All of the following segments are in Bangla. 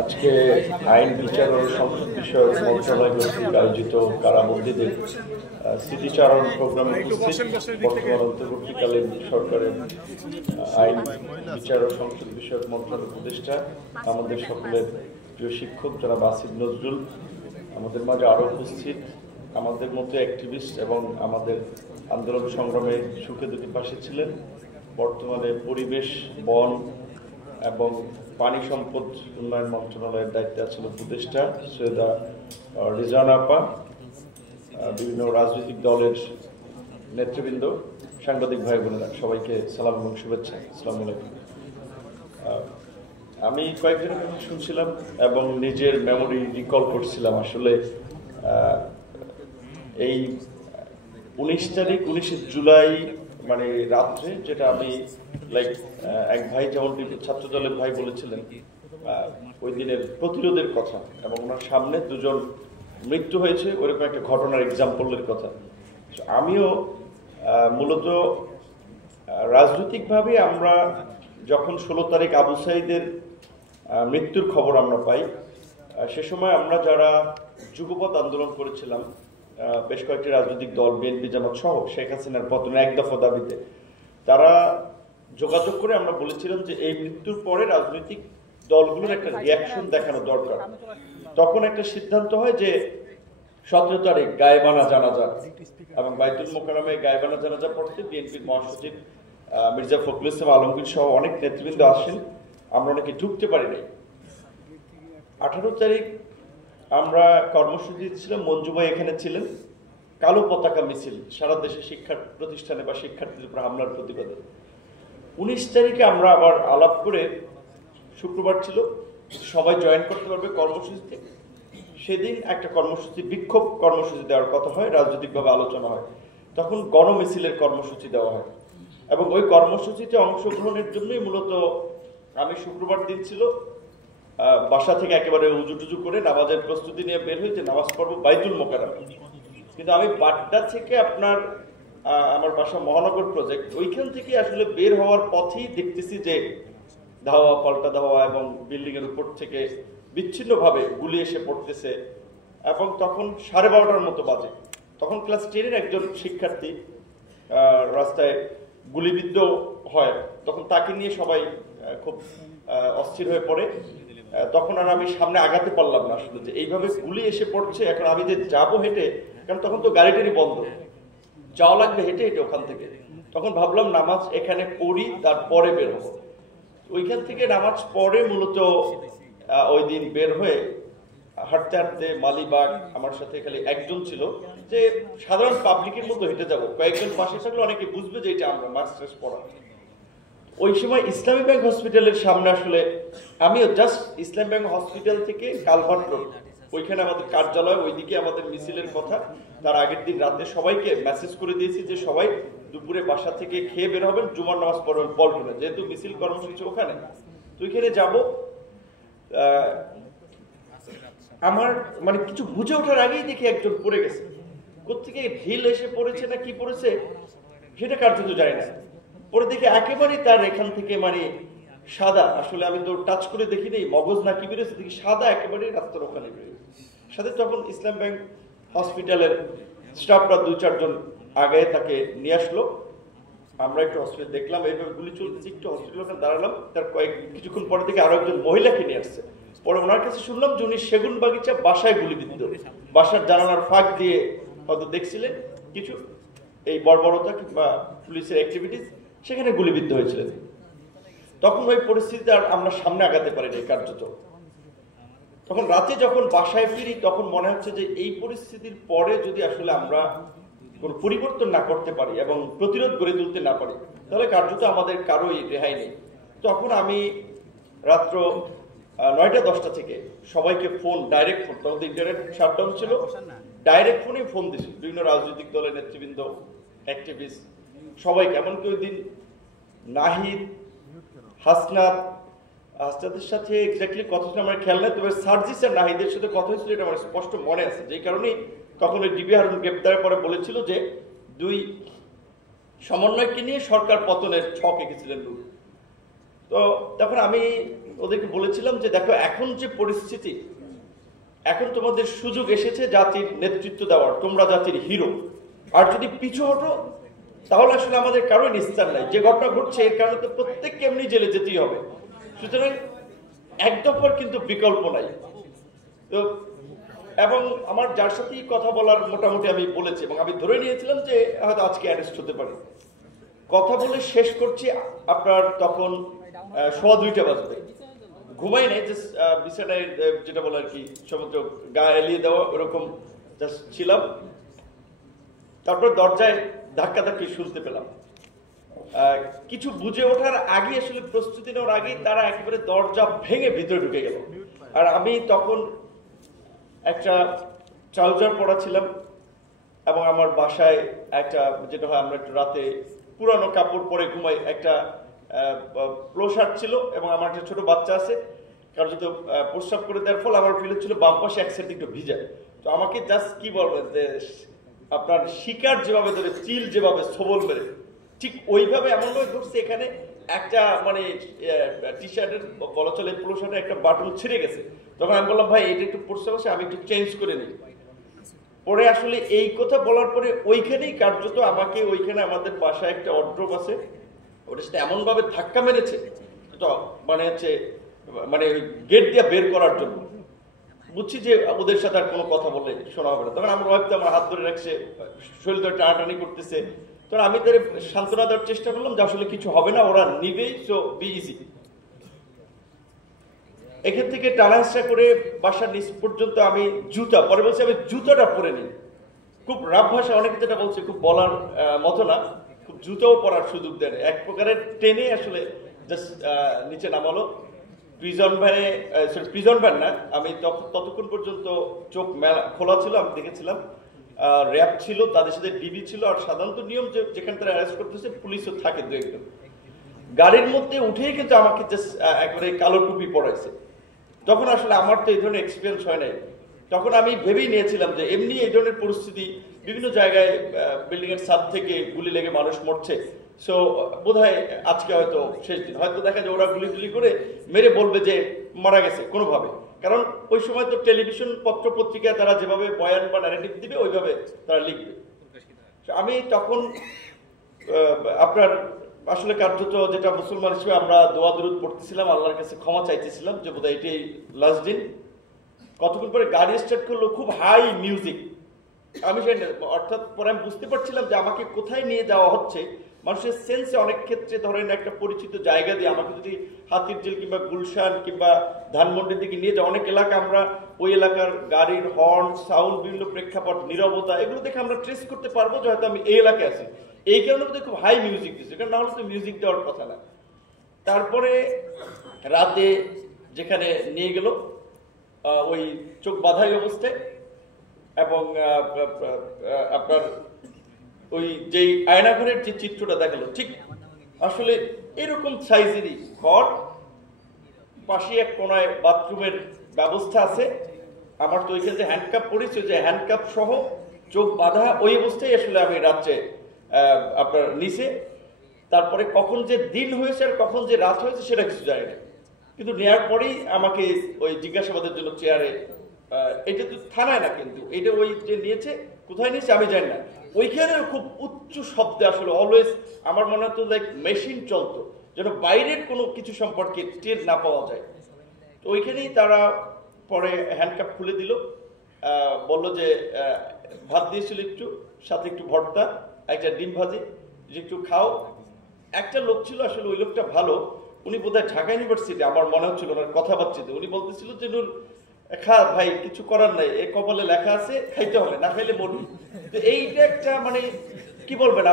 আজকে আইন বিচার ও সংসদ বিষয়ক মন্ত্রণালয় কর্তৃক আয়োজিত কারাবন্দীদের স্মৃতিচারণ প্রোগ্রামে বর্তমান অন্তর্বর্তীকালীন সরকারের আইন বিচার ও সংসদ বিষয়ক মন্ত্রণালয় উপদেষ্টা আমাদের সকলের প্রিয় শিক্ষক জনাব আসিফ নজরুল আমাদের মাঝে আরও উপস্থিত, আমাদের মতো অ্যাক্টিভিস্ট এবং আমাদের আন্দোলন সংগ্রামে সুখে দুঃখে পাশে ছিলেন। বর্তমানে পরিবেশ, বন এবং পানি সম্পদ উন্নয়ন মন্ত্রণালয়ের দায়িত্বে আছেন উপদেষ্টা সৈয়দা রিজওয়ানা আপা, বিভিন্ন রাজনৈতিক দলের নেতৃবৃন্দ, সাংবাদিক ভাই বোনেরা, সবাইকে সালাম এবং শুভেচ্ছা। আসসালামু আলাইকুম। আমি কয়েকজনের কথা শুনছিলাম এবং নিজের মেমোরি রিকল করছিলাম। আসলে এই 19 জুলাই মানে রাত্রে, যেটা আমি এক ভাই যেমন ছাত্র দলের ভাই বলেছিলেন ওই দিনের প্রতিরোধের কথা এবং ওনার সামনে দুজন মৃত্যু হয়েছে, ওইরকম একটা ঘটনার এক্সাম্পলের কথা। আমিও মূলত রাজনৈতিকভাবে আমরা যখন 16 তারিখ আবু সাঈদের মৃত্যুর খবর আমরা পাই, সে সময় আমরা যারা যুগপৎ আন্দোলন করেছিলাম, বেশ কয়েকটি রাজনৈতিক দল, বিএনপি জামাত সহ শেখ হাসিনার পতনের এক দফা দাবিতে, তারা যোগাযোগ করে আমরা বলেছিলাম যে এই মৃত্যুর পরে রাজনৈতিক দলগুলোর একটা রিয়াকশন দেখানো দরকার। তখন একটা সিদ্ধান্ত হয় যে 17 তারিখ গায়েবানা জানাজা এবং বাইতুল মোকাররমে গায়েবানা জানাজা পড়তে বিএনপির মহাসচিব মির্জা ফখরুল ইসলাম আলমগীর সহ অনেক নেতৃবৃন্দ আসেন। আমরা অনেকে ঢুকতে পারি নাই। 18 তারিখ আমরা কর্মসূচি দিয়েছিলাম, মঞ্জু ভাই এখানে ছিলেন, কালো পতাকা মিছিল সারা দেশে শিক্ষা প্রতিষ্ঠানে বা শিক্ষার্থীদের উপর হামলার প্রতিবাদে। 19 তারিখে আমরা আবার আলাপ করে, শুক্রবার ছিল, সবাই জয়েন করতে পারবে কর্মসূচিতে, সেদিন একটা কর্মসূচি, বিক্ষোভ কর্মসূচি দেওয়ার কথা হয়, রাজনৈতিকভাবে আলোচনা হয়। তখন গণমিছিলের কর্মসূচি দেওয়া হয় এবং ওই কর্মসূচিতে অংশগ্রহণের জন্যই মূলত আমি, শুক্রবার দিন ছিল, বাসা থেকে একেবারে উজু টুজু করে নামাজের প্রস্তুতি নিয়ে বের হয়েছে, নামাজ পড়বো বাইতুল মোকাররমে। কিন্তু আমি বাড্ডা থেকে আমার বাসা মহানগর প্রজেক্ট, ওইখান থেকে আসলে বের হওয়ার পথেই দেখতেছি যে ধাওয়া পাল্টা ধাওয়া এবং বিল্ডিং এর উপর থেকে বিচ্ছিন্নভাবে গুলি এসে পড়তেছে। এবং তখন 12:30টার মতো বাজে। তখন ক্লাস 10-এর একজন শিক্ষার্থী রাস্তায় গুলিবিদ্ধ হয়। তখন তাকে নিয়ে সবাই খুব অস্থির হয়ে পড়ে। তখন আর আমি সামনে আগাতে পারলাম না, আসলে যে এইভাবে গুলি এসে পড়ছে, এখন আমি যে যাবো হেঁটে, কারণ তখন তো গাড়িটারই বন্ধ, যাওয়া লাগবে হেঁটে হেঁটে ওখান থেকে। তখন ভাবলাম নামাজ এখানে পড়ি, তারপরে বের হবো। ওইখান থেকে নামাজ পড়ে মূলত ওই দিন বের হয়ে হাঁটতে হাঁটতে মালিবাগ, আমার সাথে খালি একজন ছিল, যে সাধারণ পাবলিকের মতো হেঁটে যাবো, কয়েকজন পাশে থাকলে অনেকে বুঝবে যে এটা আমরা মাস্টার্স পড়া। ওই সময় ইসলামী ব্যাংক হসপিটালের সামনে, আসলে আমিও জাস্ট ইসলামী ব্যাংক হসপিটাল থেকে কালভার্ট রোড, ওইখানে আমাদের কার্যালয়, ওইদিকে আমাদের মিছিলের কথা। তার আগের দিন রাতে সবাইকে মেসেজ করে দিয়েছি যে সবাই দুপুরে বাসা থেকে খেয়ে বের হবেন, জুমার নামাজ পড়বেন পল্টনে, যেহেতু মিছিল কর্মসূচি ওখানে। তো ওইখানে যাব, আমার মানে কিছু বুঝে ওঠার আগেই দেখি একজন পড়ে গেছে। কোত্থেকে ঢিল এসে পড়েছে না কি পড়েছে সেটা কার্যত জানি না। পরে দেখি একেবারেই তার এখান থেকে মানে সাদা, আসলে আমি তো টাচ করে দেখি নেই মগজ না কি বেরোচ্ছে, দেখি সাদা একেবারেই রাস্তার ওখানে বেরোয়। সাথে তখন ইসলাম ব্যাংক হসপিটালের স্টাফরা 2-4 জন আগে তাকে নিয়ে আসলো। আমরা একটু হসপিটাল দেখলাম, এইভাবে গুলি চলতেছে, একটু হসপিটাল ওখানে দাঁড়ালাম। তার কিছুক্ষণ পরে থেকে আরো একজন মহিলাকে নিয়ে আসছে। পরে ওনার কাছে শুনলাম যে উনি সেগুন বাগিচা বাসায় গুলিবিদ্ধ, বাসার জানালার ফাঁক দিয়ে হয়তো দেখছিলেন কিছু এই বর্বরতা কিংবা পুলিশের অ্যাক্টিভিটিস, সেখানে গুলিবিদ্ধ হয়েছিলেন। তখন ওই পরিস্থিতিতে আর আমরা সামনে আগাতে পারিনি কার্যত। তখন রাতে যখন বাসায় ফিরি, তখন মনে হচ্ছে যে এই পরিস্থিতির পরে যদি আসলে আমরা কোনো পরিবর্তন না করতে পারি এবং প্রতিরোধ গড়ে তুলতে না পারি, তাহলে কার্যত আমাদের কারোই রেহাই নেই। তখন আমি রাত্র 9টা-10টা থেকে সবাইকে ফোন, ডাইরেক্ট ফোন, তখন ইন্টারনেট শাটডাউন ছিল, ডাইরেক্ট ফোনে ফোন দিছি বিভিন্ন রাজনৈতিক দলের নেতৃবৃন্দ, অ্যাক্টিভিস্ট সবাইকে। এমনকি ওই দিন নাহিদ, হাসনাদের সাথে এক্স্যাক্টলি কথাটা আমার খেয়াল নেই, তবে সার্জিস আর নাহিদের সাথে কথা হয়েছিল, এটা আমার স্পষ্ট মনে আছে। যেই কারণেই তখন ওই ডিবি হারুন গ্রেপ্তারের পরে বলেছিল যে 2 সমন্বয়কে নিয়ে সরকার পতনের ছক এঁকেছিলেন। তো তখন আমি ওদেরকে বলেছিলাম যে দেখো এখন যে পরিস্থিতি, এখন তোমাদের সুযোগ এসেছে জাতির নেতৃত্ব দেওয়ার, তোমরা জাতির হিরো। আর যদি পিছু হটো তাহলে আসলে আমাদের কারোই নিস্তার নাই। যে ঘটনা ঘটছে এর কারণে তো প্রত্যেককে এমনি জেলে যেতেই হবে, সুতরাং এক দফার কিন্তু বিকল্প নাই। তো এবং আমার যার সাথেই কথা বলার মোটামুটি আমি বলেছি এবং আমি ধরে নিয়েছিলাম যে হয়তো আজকে অ্যারেস্ট হতে পারে। কথা বলে শেষ করছি আপনার তখন 1:15 বাজবে। ঘুমাই নাই, জাস্ট বিছানায় যেটা বলে আর কি সমুদ্র গা এলিয়ে দেওয়া ওরকম জাস্ট ছিলাম। তারপর দরজায় ধাক্কাধাক্কি শুনতে পেলাম। কিছু বুঝে ওঠার আগে, আসলে প্রস্তুতি নেওয়ার আগেই তারা একেবারে দরজা ভেঙে ভিতরে ঢুকে গেল। আর আমি তখন একটা ট্রাউজার পরা ছিলাম এবং আমার বাসায় একটা, যেটা হয় আমরা একটু রাতে পুরানো কাপড় পরে ঘুমাই, একটা প্লো শার্ট ছিল এবং আমার একটা ছোট বাচ্চা আছে। কারণ যদি প্রস্রাব করে দেওয়ার ফলে আমার ফিল হচ্ছিল বাম পাশে এক সাইড একটু ভিজা। তো আমাকে জাস্ট কি বলবেন যে আপনার শিকার যেভাবে ধরে, চিল যেভাবে সবল মেরে, ঠিক ওইভাবে এমনভাবে ধরছে এখানে একটা মানে টি শার্টের বলা চলে পোলো শার্টের একটা বাটন ছিঁড়ে গেছে। তখন আমি বললাম ভাই এটা একটু পড়ছে বসে, আমি একটু চেঞ্জ করে নিই। পরে আসলে এই কথা বলার পরে ওইখানেই কার্যত আমাকে, ওইখানে আমাদের বাসায় একটা ওয়ার্ড্রোব আছে, ওটার সাথে এমন ভাবে ধাক্কা মেরেছে তো মানে হচ্ছে মানে গেট দিয়ে বের করার জন্য। বুঝছি যে ওদের সাথে আর কোনো কথা বললে শোনা হবে না। তখন আমার ওয়াইফ তো আমার হাত ধরে রাখছে, শরীর ধরে টানাটানি করতেছে। তখন আমি তাদের সান্ত্বনা দেওয়ার চেষ্টা করলাম যে আসলে কিছু হবে না, ওরা নিবেই, সো বি ইজি। এখান থেকে টানা হেঁচড়া করে বাসার নিচ পর্যন্ত আমি জুতা পরে বলছি আমি জুতাটা পরে নিই। খুব রাফ ভাষা অনেকে যেটা বলছে, খুব বলার মতো না, খুব জুতাও পরার সুযোগ দেয়, এক প্রকারের টেনে আসলে জাস্ট নিচে নামালো। প্রিজন ভ্যানে, প্রিজন ভ্যান না, আমি ততক্ষণ পর্যন্ত চোখ মেলা খোলা ছিল, আমি দেখেছিলাম র্যাব ছিল, তাদের সাথে ডিবি ছিল। আর সাধারণত নিয়ম যে যেখানে তারা অ্যারেস্ট করতেছে পুলিশও থাকে দু একজন। গাড়ির মধ্যে উঠেই কিন্তু আমাকে জাস্ট একবারে কালো টুপি পরাইছে। তখন আসলে আমার তো এই ধরনের এক্সপিরিয়েন্স হয় নাই। তখন আমি ভেবেই নিয়েছিলাম যে এমনি এই ধরনের পরিস্থিতি, বিভিন্ন জায়গায় বিল্ডিং এর ছাদ থেকে গুলি লেগে মানুষ মরছে, সো বোধহয় আজকে হয়তো শেষ দিন। হয়তো দেখা যায় ওরা গুলি করে মেরে বলবে যে মারা গেছে কোনোভাবে, কারণ ওই সময় তো টেলিভিশন পত্র পত্রিকায় তারা যেভাবে বয়ান বা ন্যারেটিভ দিবে ওইভাবে তারা লিখবে। আমি তখন আপনার আসলে কার্যত যেটা মুসলমান হিসেবে আমরা দোয়া দরুদ পড়তেছিলাম, আল্লাহর কাছে ক্ষমা চাইতেছিলাম যে বোধহয় এটাই লাস্ট দিন। কতক্ষণ পরে গাড়ি স্টার্ট করলো, খুব হাই মিউজিক। আমি অর্থাৎ পরে আমি বুঝতে পারছিলাম যে আমাকে কোথায় নিয়ে যাওয়া হচ্ছে। মানুষের সেন্সে অনেক ক্ষেত্রে ধরেন একটা পরিচিত জায়গা দিয়ে আমাকে যদি হাতিরঝিল কিংবা গুলশান কিংবা ধানমন্ডির দিকে নিয়ে যায়, অনেক এলাকা আমরা ওই এলাকার গাড়ির হর্ন সাউন্ড, বিভিন্ন প্রেক্ষাপট, নীরবতা, এগুলো দেখে আমরা ট্রেস করতে পারবো যে হয়তো আমি এই এলাকায় আছি। এই কারণে বোধহয় খুব হাই মিউজিক দিচ্ছে, কারণ না হলে তো মিউজিক দেওয়ার কথা না। তারপরে রাতে যেখানে নিয়ে গেল ওই চোখ বাঁধাই অবস্থায়, এবং আপনার ওই যেই আয়নাঘরের যে চিত্রটা দেখালো, ঠিক আসলে এরকম সাইজেরই ঘর, পাশে এক কোনায় বাথরুমের ব্যবস্থা আছে। আমার তো ওইখানে যে হ্যান্ডকাপ পড়েছে, যে হ্যান্ডকাপ সহ চোখ বাঁধা ওই অবস্থায় আসলে আমি রাত্রে আপনার নিচে। তারপরে কখন যে দিন হয়েছে আর কখন যে রাত হয়েছে সেটা কিছু জানি না, কিন্তু নেওয়ার পরেই আমাকে ওই জিজ্ঞাসাবাদের জন্য চেয়ারে, এটা তো থানায় না, কিন্তু এটা ওই যে নিয়েছে, কোথায় নিয়েছে আমি জানি না, ওইখানে খুব উচ্চ শব্দে আসলে অলওয়েজ আমার মনে হতো লাইক মেশিন চলতো, যেন বাইরের কোনো কিছু সম্পর্কে টের না পাওয়া যায়। তো ওইখানেই তারা পরে হ্যান্ডকাপ খুলে দিল, বললো যে ভাত দিয়েছিল একটু, সাথে একটু ভর্তা, একটা ডিম ভাজি, যে একটু খাও। একটা লোক ছিল, আসলে ওই লোকটা ভালো, উনি বোধহয় ঢাকা ইউনিভার্সিটি, আমার মনে হচ্ছিল ওনার কথাবার্তাতে, উনি বলতেছিল যে নূর খা ভাই, কিছু করার নাই, এ কপালে লেখা আছে, খাইতে হবে, না খাইলে মরবি। তো এইটা একটা মানে কি বলবেন,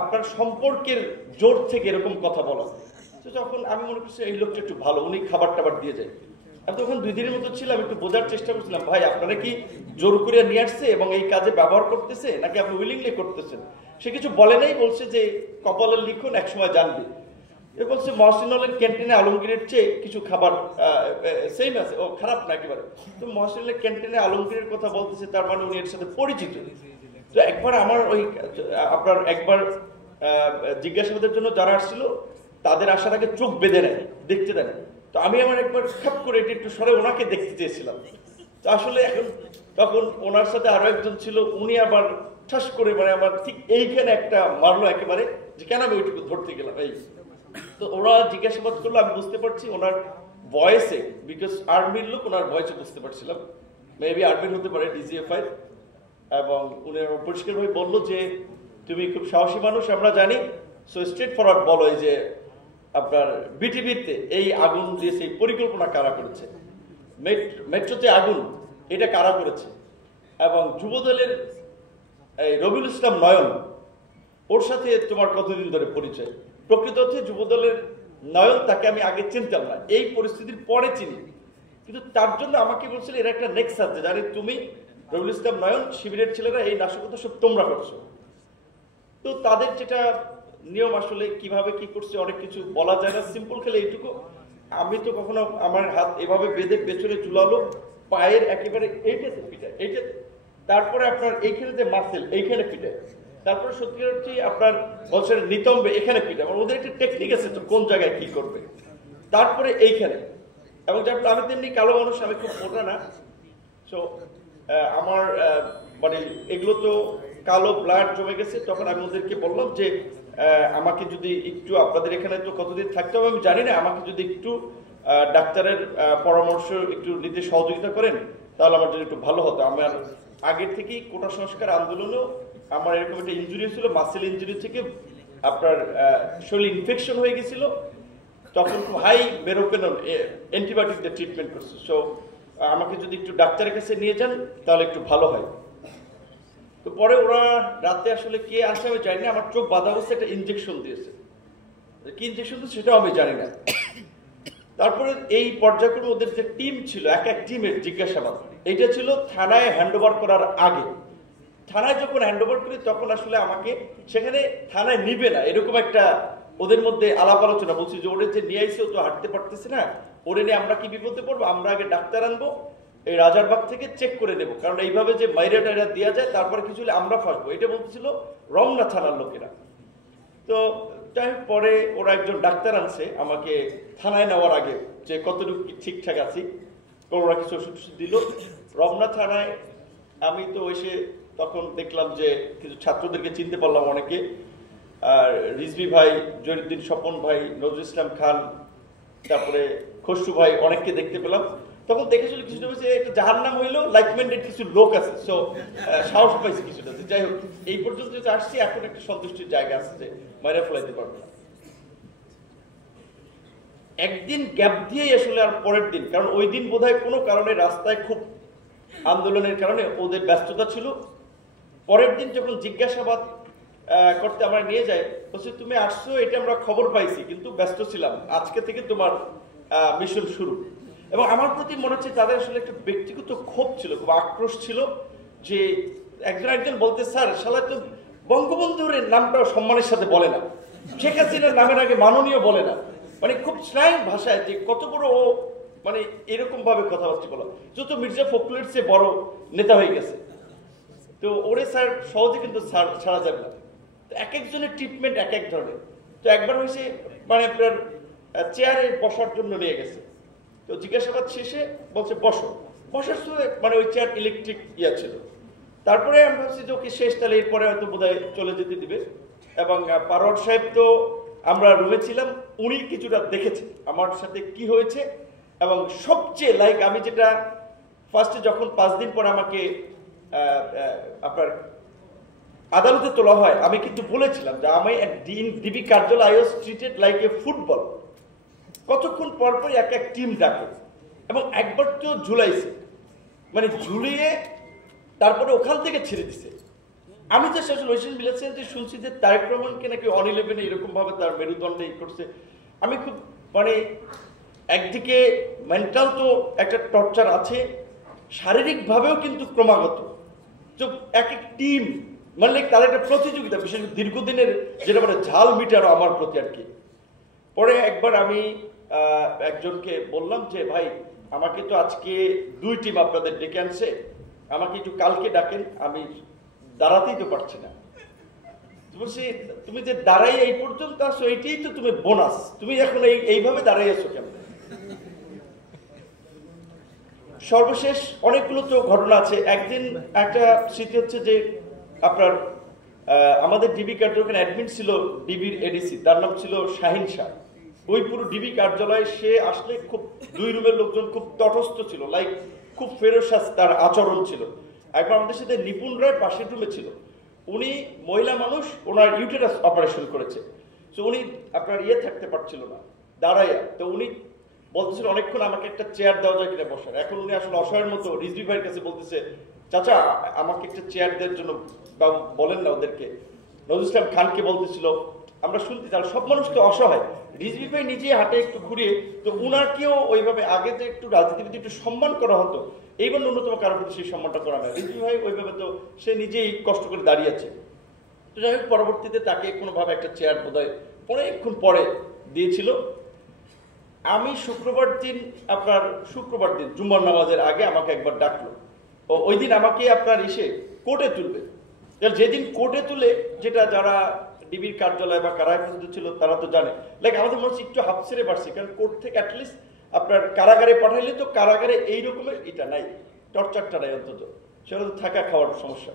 আপনার সম্পর্কের জোর থেকে এরকম কথা বলা। তো যখন আমি মনে করছি এই লোকটা একটু ভালো, উনি খাবার টাবার দিয়ে যায়। আমি তখন 2 দিনের মতো ছিলাম, একটু বোঝার চেষ্টা করছিলাম, ভাই আপনারা কি জোর করে নিয়ে আসছে এবং এই কাজে ব্যবহার করতেছে, নাকি আপনি উইলিংলি করতেছেন? সে কিছু বলে নাই, বলছে যে কপালের লিখুন, একসময় জানবে। এ বলছে মহসিনুলের ক্যান্টিনে আলমগীরের চেয়ে কিছু খাবার সেম আছে, ও খারাপ না একেবারে। তো মহসিনুলের ক্যান্টিনে আলমগীরের কথা বলতেছে, তার মানে উনি এর সাথে পরিচিত। তো একবার আমার ওই আপনার একবার জিজ্ঞাসাবাদের জন্য যারা আসছিল তাদের আসার আগে চোখ বেঁধে নেয়, দেখতে দেয়। তো আমি আমার একবার খাপ করে এটা একটু সরে ওনাকে দেখতে চেয়েছিলাম। তো আসলে এখন তখন ওনার সাথে আরো একজন ছিল, উনি আবার ঠাস করে মানে আমার ঠিক এইখানে একটা মারলো একেবারে, যে কেন আমি ওইটুকু ধরতে গেলাম এই। তো ওরা জিজ্ঞাসাবাদ করলো, আমি বুঝতে পারছি ওনার ভয়েসে, বিকজ আর্মির লোক, ওনার ভয়েসে বুঝতে পারছিলাম মেবি আর্মির হতে পারে, ডিজিএফআই। এবং উনি পরিষ্কারভাবে বললো যে তুমি খুব সাহসী মানুষ আমরা জানি, সো স্ট্রেট ফরওয়ার্ড বলো যে আপনার বিটিভিতে এই আগুন দিয়েছে, এই পরিকল্পনা কারা করেছে, মেট্রোতে আগুন এটা কারা করেছে, এবং যুবদলের এই রবিউল ইসলাম নয়ন, ওর সাথে তোমার কতদিন ধরে পরিচয়। প্রকৃত অর্থে যুবদলের নয়ন, তাকে আমি আগে চিনতাম না, এই পরিস্থিতির পরে চিনি। কিন্তু তার জন্য আমাকে বলছিল এরা একটা নেক্সট আছে, জানি তুমি রবিউল ইসলাম নয়ন, শিবিরের ছেলেরা, এই নাশকতা সব তোমরা করছো। তো তাদের যেটা নিয়ম, আসলে কিভাবে কি করছে অনেক কিছু বলা যায় না, সিম্পল খেলে এইটুকু, আমি তো কখনো আমার হাত এভাবে বেঁধে পেছনে চুলালো, পায়ের একেবারে এইটাতে পিটায়, এইটাতে, তারপরে আপনার এইখানে যে মাসেল এইখানে পিটায়, তারপরে সত্যি হচ্ছে আপনার বছর নিতম্বে এখানে পিটায়, ওদের একটা টেকনিক আছে তো কোন জায়গায় কি করবে, তারপরে এইখানে। এবং যার আমি তেমনি কালো মানুষ, আমি খুব মোটা না, সো আমার মানে এগুলো তো কালো ব্লাড জমে গেছে। তখন আমি ওদেরকে বললাম যে আমাকে যদি একটু, আপনাদের এখানে তো কতদিন থাকতে হবে আমি জানি না, আমাকে যদি একটু ডাক্তারের পরামর্শ একটু নিতে সহযোগিতা করেন তাহলে আমার জন্য একটু ভালো হতো। আমার আগের থেকেই কোটা সংস্কার আন্দোলনেও আমার এরকম একটা ইনজুরি ছিল, মাসেল ইনজুরি থেকে আপনার শরীর ইনফেকশন হয়ে গেছিল, তখন খুব হাই মেরোপেনল অ্যান্টিবায়োটিক দিয়ে ট্রিটমেন্ট করছে। সো আমাকে যদি একটু ডাক্তারের কাছে নিয়ে যান তাহলে একটু ভালো হয়। তো পরে ওরা রাতে আসলে কে আসে আমি জানি না, আমার চোখ বাঁধা অবস্থায় একটা ইনজেকশন দিয়েছে, কি ইনজেকশন দিয়েছে সেটাও আমি জানি না। তারপরে এই পর্যায়ক্রমে ওদের যে টিম ছিল, এক এক টিমের জিজ্ঞাসাবাদ, এইটা ছিল থানায় হ্যান্ডওভার করার আগে। থানায় যখন হ্যান্ডওভার করি তখন আসলে আমাকে সেখানে থানায় নিবে না, এরকম একটা ওদের মধ্যে আলাপ আলোচনা, বলছি যে ওরে যে নিয়ে আইসে ও তো হাঁটতে পারতেছে না, ওরে নিয়ে আমরা কি বিপদে পড়বো, আমরা আগে ডাক্তার আনবো এই রাজারবাগ থেকে, চেক করে নেবো, কারণ এইভাবে যে মাইরা টাইরা দেওয়া যায় তারপরে কিছু হলে আমরা ফাঁসবো, এটা বলতেছিল রমনা থানার লোকেরা। তো যাই পরে ওরা একজন ডাক্তার আনছে আমাকে থানায় নেওয়ার আগে, যে কতটুকু ঠিকঠাক আছি, ওরা কিছু ওষুধ দিল। রমনা থানায় আমি তো এসে তখন দেখলাম যে কিছু ছাত্রদেরকে চিনতে পারলাম অনেকে, আর রিজভি ভাই, জহিরুদ্দিন স্বপন ভাই, নজরুল ইসলাম খান, তারপরে খসরু ভাই, অনেককে দেখতে পেলাম। তখন দেখেছিল কিছুটা একটা জাহান্নাম হইলেও লাইক মাইন্ডেড কিছু লোক আছে, সো সাহস পাইছে কিছুটা। যাই হোক, এই পর্যন্ত যে আসছি এখন একটা সন্তুষ্টির জায়গা আছে যে মাইরা ফেলাইতে পারবো না। একদিন গ্যাপ দিয়েই আসলে আর পরের দিন, কারণ ওই দিন বোধহয় কোনো কারণে রাস্তায় খুব আন্দোলনের কারণে ওদের ব্যস্ততা ছিল। পরের দিন যখন জিজ্ঞাসাবাদ করতে আমরা নিয়ে যাই, বলছি তুমি আসছো এটা আমরা খবর পাইছি কিন্তু ব্যস্ত ছিলাম, আজকে থেকে তোমার মিশন শুরু। এবং আমার প্রতি মনে হচ্ছে তাদের আসলে একটা ব্যক্তিগত ক্ষোভ ছিল, খুব আক্রোশ ছিল, যে একজন বলতে স্যার শালা তো বঙ্গবন্ধুর নামটাও সম্মানের সাথে বলে না, শেখ হাসিনার নামের আগে মাননীয় বলে না, মানে খুব স্নায়ু ভাষায় যে কত বড় ও, মানে এরকম ভাবে কথাবার্তা বলা, যত মির্জা ফখরুলের চেয়ে বড় নেতা হয়ে গেছে। তো ওরে স্যার সহজে কিন্তু ছাড়া যাবে না, এক একজনের ট্রিটমেন্ট এক এক ধরনের। তো একবার হয়েছে মানে আপনার চেয়ারে বসার জন্য নিয়ে গেছে, তো জিজ্ঞাসাবাদ শেষে বলছে বসার সময় মানে ওই চেয়ার ইলেকট্রিক ইয়া ছিল। তারপরে আমি ভাবছি যে ওকে শেষ, তাহলে এরপরে হয়তো বোধহয় চলে যেতে দিবে। এবং পারওয়ার সাহেব তো আমরা রুমে ছিলাম, উনি কিছুটা দেখেছে আমার সাথে কি হয়েছে। এবং সবচেয়ে লাইক আমি যেটা ফার্স্টে যখন 5 দিন পর আমাকে আপনার আদালতে তোলা হয়, আমি কিন্তু বলেছিলাম যে আমি ডিবি কার্যালয় I was treated like a football, কতক্ষণ পর পর এক এক টিম ডাকে, এবং একবার তো ঝুলাইছে, মানে ঝুলিয়ে তারপরে ওখান থেকে ছেড়ে দিছে। আমি তো আসলে ওইসব মিলেছেন যে শুনছি যে তারেক রহমানকে নাকি অন-11 এরকম ভাবে তার মেরুদণ্ডে করছে। আমি খুব মানে একদিকে মেন্টাল তো একটা টর্চার আছে, শারীরিকভাবেও কিন্তু ক্রমাগত, তো এক এক টিম মানে তাদের একটা প্রতিযোগিতা, বিশেষ করে দীর্ঘদিনের যেটা মানে ঝাল মিটারও আমার প্রতি আর কি। পরে একবার আমি একজনকে বললাম যে ভাই আমাকে তো আজকে 2 টিম আপনাদের ডেকে আনছে, আমাকে একটু কালকে ডাকেন, আমি দাঁড়াতেই তো পারছি না। বলছি তুমি যে দাঁড়াই এই পর্যন্ত আসো, এইটাই তো তুমি বোনাস, তুমি এখন এইভাবে দাঁড়াই আছো কেন? সর্বশেষ অনেকগুলো তো ঘটনা আছে। একদিন একটা স্মৃতি হচ্ছে যে আপনার আমাদের ডিবি কার্যালয় অ্যাডমিন ছিল ডিবির এডিসি, তার নাম ছিল শাহিন শাহ। ওই পুরো ডিবি কার্যালয়ে সে আসলে খুব 2 রুমের লোকজন খুব তটস্থ ছিল, লাইক খুব ফেরোসাস তার আচরণ ছিল। একবার আমাদের সাথে নিপুণ রায় পাশের রুমে ছিল, উনি মহিলা মানুষ, ওনার ইউটেরাস অপারেশন করেছে, তো উনি আপনার থাকতে পারছিল না দাঁড়াইয়া, তো উনি বলতেছিল অনেকক্ষণ আমাকে একটা চেয়ার দেওয়া যায় কিনা বসার। এখন উনি আসলে অসহায়ের মতো রিজভি ভাইয়ের কাছে বলতেছে, চাচা আমাকে একটা চেয়ার দেওয়ার জন্য বলেন না ওদেরকে। নজরুল ইসলাম খানকে বলতেছিল, আমরা শুনতে চাই সব মানুষ তো অসহায়। রিজভি ভাই নিজে হাটে একটু ঘুরিয়ে, তো উনাকেও ওইভাবে আগে যে একটু রাজনীতিবিদ একটু সম্মান করা হতো, এইবার ন্যূনতম কারোর প্রতি সেই সম্মানটা করা হয়। রিজভি ভাই ওইভাবে তো সে নিজেই কষ্ট করে দাঁড়িয়েছে। তো যাই হোক, পরবর্তীতে তাকে কোনোভাবে একটা চেয়ার বোধহয় অনেকক্ষণ পরে দিয়েছিল। আমি শুক্রবার দিন জুম্মার নামাজের আগে আমাকে একবার ডাকলো, ওই দিন আমাকে আপনার এসে কোর্টে তুলবে। যেদিন কোর্টে তুলে, যেটা যারা ডিবির কার্যালয় বা কারাগার ছিল তারা তো জানে, লাইক আমাদের মনে হচ্ছে একটু হাফ ছেড়ে পারছি, কারণ কোর্ট থেকে অ্যাটলিস্ট আপনার কারাগারে পাঠাইলে তো কারাগারে এই রকমের এটা নাই, টর্চারটা নাই, অন্তত সেটা তো থাকা খাওয়ার সমস্যা।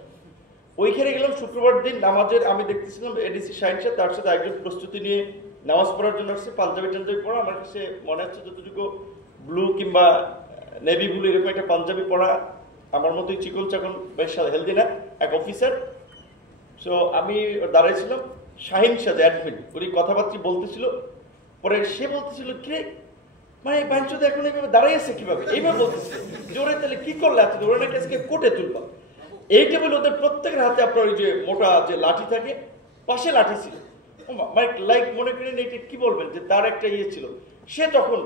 ওইখানে গেলাম শুক্রবার দিন নামাজের, আমি দেখতেছিলাম এডিসি শাহিন শাহ তার সাথে একজন প্রস্তুতি নিয়ে নামাজ পড়ার জন্য আসছে, পাঞ্জাবি টাঞ্জাবি পড়া। আমার কাছে মনে হচ্ছে যতটুকু ব্লু কিংবা নেভি ব্লু এরকম একটা পাঞ্জাবি পড়া, আমার মতোই চিকন চাকন, বেশ হেলদি না, এক অফিসার। সো আমি দাঁড়াইছিলাম, শাহিন শাহ অ্যাডমিন, উনি কথাবার্তা বলতেছিল। পরে সে বলতেছিল, কে মানে বাঞ্চুদ এখন এইভাবে দাঁড়াই আছে কিভাবে, এইভাবে বলতেছে যে ওরা তাহলে কি করলে এত ওরা নাকি আজকে কোর্টে তুলবা। এই টেবিল ওদের প্রত্যেকের হাতে আপনার ওই যে মোটা যে লাঠি থাকে, পাশে লাঠি ছিল, লাইক মনে করেন এটা কি বলবেন যে তার একটা ছিল। সে তখন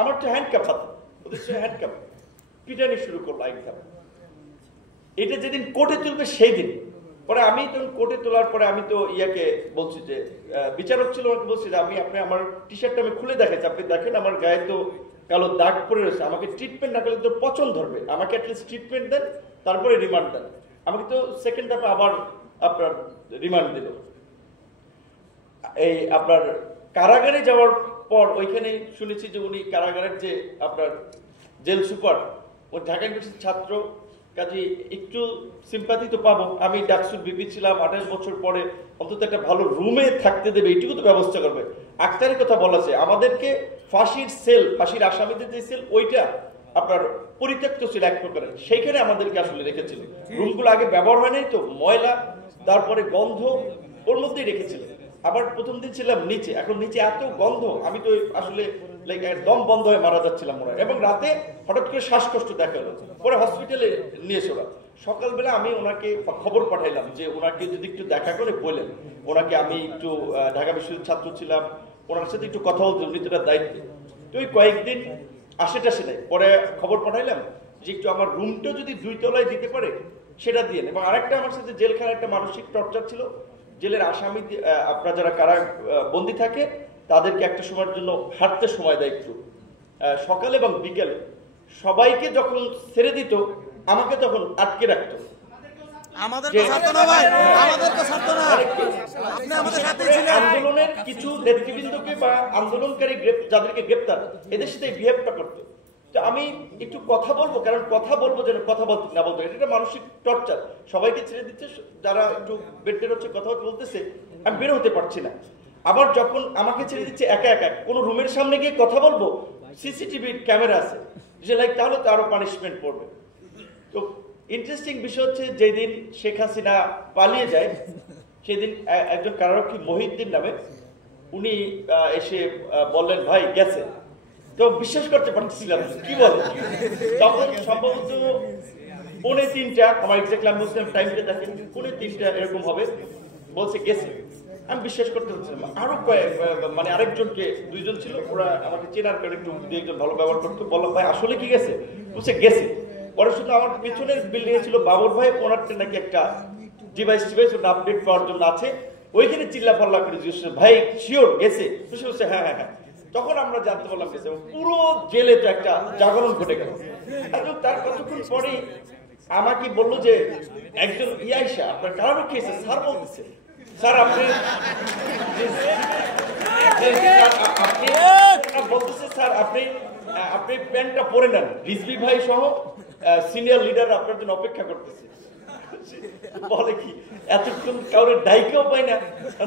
আমার তো হ্যান্ডকাপ হাতে, ওদের সে হ্যান্ডকাপ পিটানি শুরু করলো একদম। এটা যেদিন কোর্টে তুলবে সেই দিন। পরে আমি তখন কোর্টে তোলার পরে আমি তো ইয়াকে বলছি যে বিচারক ছিল, আমাকে বলছি যে আপনি আমার টি শার্টটা আমি খুলে দেখাচ্ছি, আপনি দেখেন আমার গায়ে তো কালো দাগ পড়ে রয়েছে, আমাকে ট্রিটমেন্ট না করলে তো পছন্দ ধরবে, আমাকে অ্যাটলিস্ট ট্রিটমেন্ট দেন, তারপরে রিমান্ড দেন। আমাকে তো সেকেন্ড হাফে আবার আপনার রিমান্ড দিল। এই আপনার কারাগারে যাওয়ার পর ওইখানে শুনেছি যে উনি কারাগারের যে আপনার জেল সুপার, ওই ঢাকা ইউনিভার্সিটির ছাত্র, কাজে একটু সিম্পাথি তো পাবো। আমি ডাকসুর বিপি ছিলাম, 28 বছর পরে অন্তত একটা ভালো রুমে থাকতে দেবে, এইটুকু তো ব্যবস্থা করবে। আক্তারের কথা বলা আছে, আমাদেরকে ফাঁসির সেল, ফাঁসির আসামিদের যে সেল, ওইটা আপনার পরিত্যক্ত ছিল এক প্রকারের, সেইখানে আমাদেরকে আসলে রেখেছিল। রুমগুলো আগে ব্যবহার হয় নাই তো, ময়লা, তারপরে গন্ধ ওর মধ্যেই রেখেছিল। আবার প্রথম দিন ছিলাম নিচে, এখন নিচে এত গন্ধ, আমি তো আসলে লাইক দম বন্ধ হয়ে মারা যাচ্ছিলাম মনে হয়। এবং রাতে হঠাৎ করে শ্বাসকষ্ট দেখা হলো, পরে হসপিটালে নিয়েছে ওরা। সকালবেলা আমি ওনাকে খবর পাঠাইলাম যে ওনাকে যদি একটু দেখা করে বলেন, ওনাকে আমি একটু ঢাকা বিশ্ববিদ্যালয়ের ছাত্র ছিলাম, ওনার সাথে একটু কথা বলতে, মৃত্যুটার দায়িত্বে। তো ওই কয়েকদিন আসে নাই, পরে খবর পাঠাইলাম যে একটু আমার রুমটা যদি 2 তলায় দিতে পারে সেটা দিয়ে। এবং আরেকটা আমার সাথে জেলখানায় একটা মানসিক টর্চার ছিল, জেলের আসামি আপনারা যারা কারা বন্দী থাকে তাদেরকে একটা সময়ের জন্য হাঁটতে সময় দেয় একটু, সকালে এবং বিকেলে। সবাইকে যখন ছেড়ে দিত আমাকে তখন আটকে রাখতো। আন্দোলনের কিছু নেতৃবৃন্দকে বা আন্দোলনকারী যাদেরকে গ্রেপ্তার, এদের সাথে বিহেভটা করতো। তো আমি একটু কথা বলবো, কারণ কথা বলবো যেন কথা বলতে না বলতো, এটা মানসিক টর্চার। সবাইকে ছেড়ে দিচ্ছে, যারা একটু বেডের হচ্ছে কথা বলতেছে, আমি বের হতে পারছি না। আবার যখন আমাকে ছেড়ে দিচ্ছে একা একা কোনো রুমের সামনে গিয়ে কথা বলবো, সিসিটিভির ক্যামেরা আছে, যে লাইক তাহলে তো আরো পানিশমেন্ট পড়বে। তো ইন্টারেস্টিং বিষয় হচ্ছে, যেদিন শেখ হাসিনা পালিয়ে যায় সেদিন একজন কারারক্ষী মহিউদ্দিন নামে, উনি এসে বললেন ভাই গেছে। তো বিশ্বাস করতে পারছিলাম কি বলে। তখন সম্ভবত 2:45, আমার এক্সাক্টলি আমি বলছিলাম টাইমটা দেখেন, 2:45 এরকম হবে, বলছে গেছে। আমি বিশ্বাস করতে পারছিলাম। আরো মানে আরেকজনকে, 2 জন ছিল, ওরা আমাকে চেনার কারণে একটু 2-1 জন ভালো ব্যবহার করতো, বললাম ভাই আসলে কি গেছে, বলছে গেছে। পরে শুধু আমার পিছনের বিল্ডিং এ ছিল বাবুর ভাই, ওনারটা নাকি একটা ডিভাইস ওটা আপডেট পাওয়ার জন্য আছে, ওইখানে চিল্লা পাল্লা করে জিজ্ঞেস, ভাই শিওর গেছে? বলছে হ্যাঁ হ্যাঁ হ্যাঁ। তখন আমরা জানতে পারলাম গেছে। পুরো জেলে তো একটা জাগরণ ঘটে গেল। তার কতক্ষণ পরে আমাকে বললো যে একজন ইয়াইসা আপনার কারারক্ষী এসে, স্যার বলতেছে, স্যার আপনি বলতেছে, স্যার আপনি আপনি প্যান্টটা পরে নেন, রিজভি ভাই সহ সিনিয়র লিডার আপনার জন্য অপেক্ষা করতেছে। বলে কি এতক্ষণ কাউরে ডাইকেও পাই না,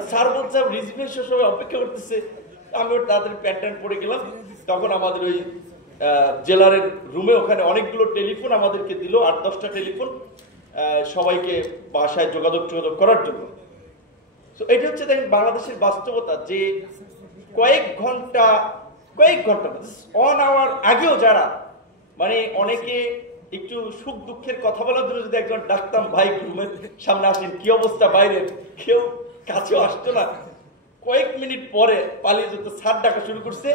স্যার বলছে রিজভি সবাই অপেক্ষা করতেছে। আমি তাদের প্যান্ট পরে গেলাম। তখন আমাদের ওই জেলারের রুমে ওখানে অনেকগুলো টেলিফোন আমাদেরকে দিল, 8-10টা টেলিফোন, সবাইকে বাসায় যোগাযোগ করার জন্য। তো এটা হচ্ছে দেখেন বাংলাদেশের বাস্তবতা, যে কয়েক ঘন্টা 1 আওয়ার আগেও যারা মানে অনেকে একটু সুখ দুঃখের কথা বলার জন্য যদি একজন ডাকতাম, ভাই রুমের সামনে আসেন, কি অবস্থা বাইরে, কেউ কাছেও আসতো না। কয়েক মিনিট পরে পালিয়ে যেত, স্যার ডাকা শুরু করছে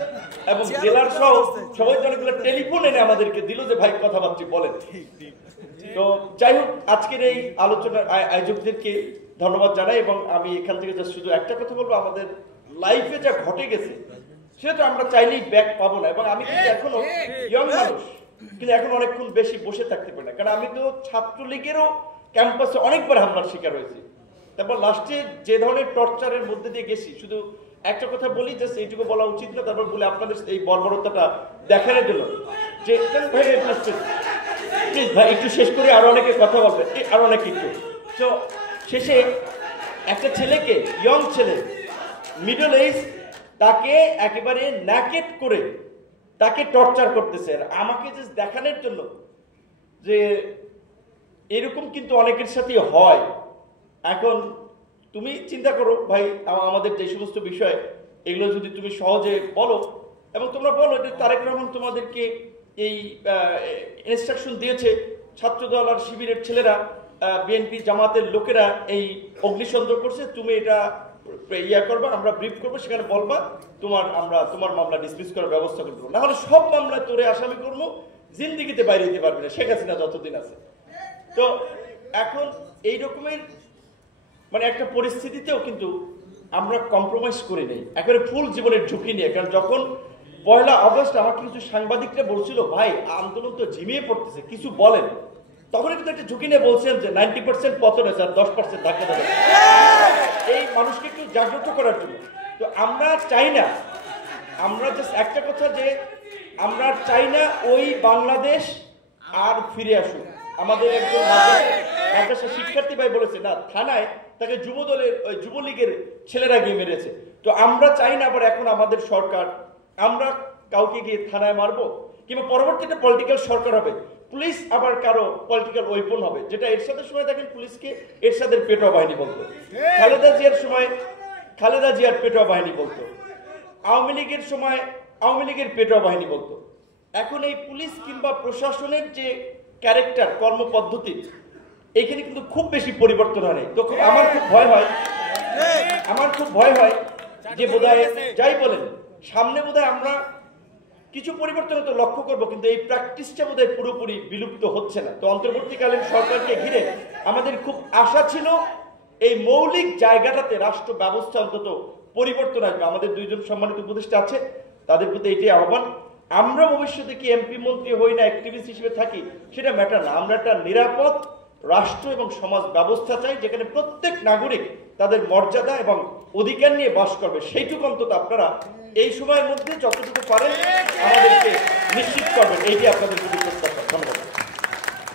এবং জেলার সহ সবাই অনেকগুলো টেলিফোন এনে আমাদেরকে দিল যে ভাই কথাবার্তা বলেন। তো যাই হোক, আজকের এই আলোচনার আয়োজকদেরকে ধন্যবাদ জানাই এবং আমি এখান থেকে শুধু একটা কথা বলবো, আমাদের লাইফে যা ঘটে গেছে সেটা তো আমরা চাইলেই ব্যাক পাবো না। এবং আমি কিন্তু এখনো ইয়ং মানুষ, কিন্তু এখন অনেকক্ষণ বেশি বসে থাকতে পারি না, কারণ আমি তো ছাত্রলীগেরও ক্যাম্পাসে অনেকবার হামলার শিকার হয়েছি। তারপর লাস্টে যে ধরনের টর্চারের মধ্যে দিয়ে গেছি, শুধু একটা কথা বলি, জাস্ট এইটুকু বলা উচিত না, তারপর বলে আপনাদের এই বর্বরতাটা দেখানোর জন্য যে ভাই প্লিজ ভাই একটু শেষ করে, আরো অনেকে কথা বলবে, আরো অনেক একটু। তো শেষে একটা ছেলেকে, ইয়ং ছেলে, মিডল এজ, তাকে একেবারে ন্যাকেট করে তাকে টর্চার করতেছে। আর আমাকে জাস্ট দেখানোর জন্য যে এরকম কিন্তু অনেকের সাথে হয়। এখন তুমি চিন্তা করো ভাই, আমাদের যে সমস্ত বিষয় এগুলো যদি তুমি সহজে বলো, এবং তোমরা বলো যে তারেক রহমান তোমাদেরকে এই ইনস্ট্রাকশন দিয়েছে, ছাত্রদল আর শিবিরের ছেলেরা, বিএনপি জামাতের লোকেরা এই অগ্নিসংযোগ করছে, তুমি এটা করবা, আমরা ব্রিফ করবো, সেখানে বলবা তোমার মামলা ডিসমিস করার ব্যবস্থা করবো, না হলে সব মামলায় তোরে আসামি করবো, জিন্দিগিতে বাইরে দিতে পারবি না, শেখ হাসিনা যতদিন আছে। তো এখন এই রকমের মানে একটা পরিস্থিতিতেও কিন্তু আমরা কম্প্রোমাইজ করে নেই, একেবারে ফুল জীবনের ঝুঁকি নিয়ে। কারণ যখন 1 আগস্ট আমাকে কিছু সাংবাদিকরা বলছিল, ভাই আন্দোলন তো ঝিমিয়ে পড়তেছে, কিছু বলেন, তখন কিন্তু একটা ঝুঁকি নিয়ে বলছেন যে 90% পতন হয়েছে আর 10% ধাক্কা দেবে, এই মানুষকে একটু জাগ্রত করার জন্য। তো আমরা চাই না, আমরা জাস্ট একটা কথা, যে আমরা চাই না ওই বাংলাদেশ আর ফিরে আসুক। আমাদের একজন মাদ্রাসা শিক্ষার্থী ভাই বলেছে, না থানায় তাকে যুবলীগের ছেলেরা গিয়ে মেরেছে। তো আমরা চাই না আবার এখন আমাদের সরকার, আমরা কাউকে গিয়ে থানায় মারবো, কিংবা পরবর্তীতে পলিটিক্যাল সরকার হবে, পুলিশ আবার কারো পলিটিক্যাল ওয়েপন হবে, যেটা এরশাদের সময় দেখেন পুলিশকে এরশাদের পেটোয়া বাহিনী বলতো, খালেদা জিয়ার সময় খালেদা জিয়ার পেটোয়া বাহিনী বলতো, আওয়ামী লীগের সময় আওয়ামী লীগের পেটোয়া বাহিনী বলতো। এখন এই পুলিশ কিংবা প্রশাসনের যে ক্যারেক্টার, কর্মপদ্ধতি, এইখানে কিন্তু খুব বেশি পরিবর্তন হয় নাই। তো আমার খুব ভয় হয় যে বোধহয় যাই বলেন, সামনে বোধহয় আমরা কিছু পরিবর্তন তো লক্ষ্য করব, কিন্তু এই প্র্যাকটিসটা বোধহয় পুরোপুরি বিলুপ্ত হচ্ছে না। তো অন্তর্বর্তীকালীন সরকারকে ঘিরে আমাদের খুব আশা ছিল এই মৌলিক জায়গাটাতে রাষ্ট্র ব্যবস্থা অন্তত পরিবর্তন আসবে। আমাদের 2 জন সম্মানিত উপদেষ্টা আছে, তাদের প্রতি এটাই আহ্বান। আমরা ভবিষ্যতে কি এমপি মন্ত্রী হই না, অ্যাক্টিভিস্ট হিসেবে থাকি, সেটা ম্যাটার না। আমরা একটা নিরাপদ রাষ্ট্র এবং সমাজ ব্যবস্থা চাই, যেখানে প্রত্যেক নাগরিক তাদের মর্যাদা এবং অধিকার নিয়ে বাস করবে। সেইটুকু অন্তত আপনারা এই সময়ের মধ্যে যতটুকু পারেন আমাদেরকে নিশ্চিত করবেন, এইটি আপনাদের প্রতি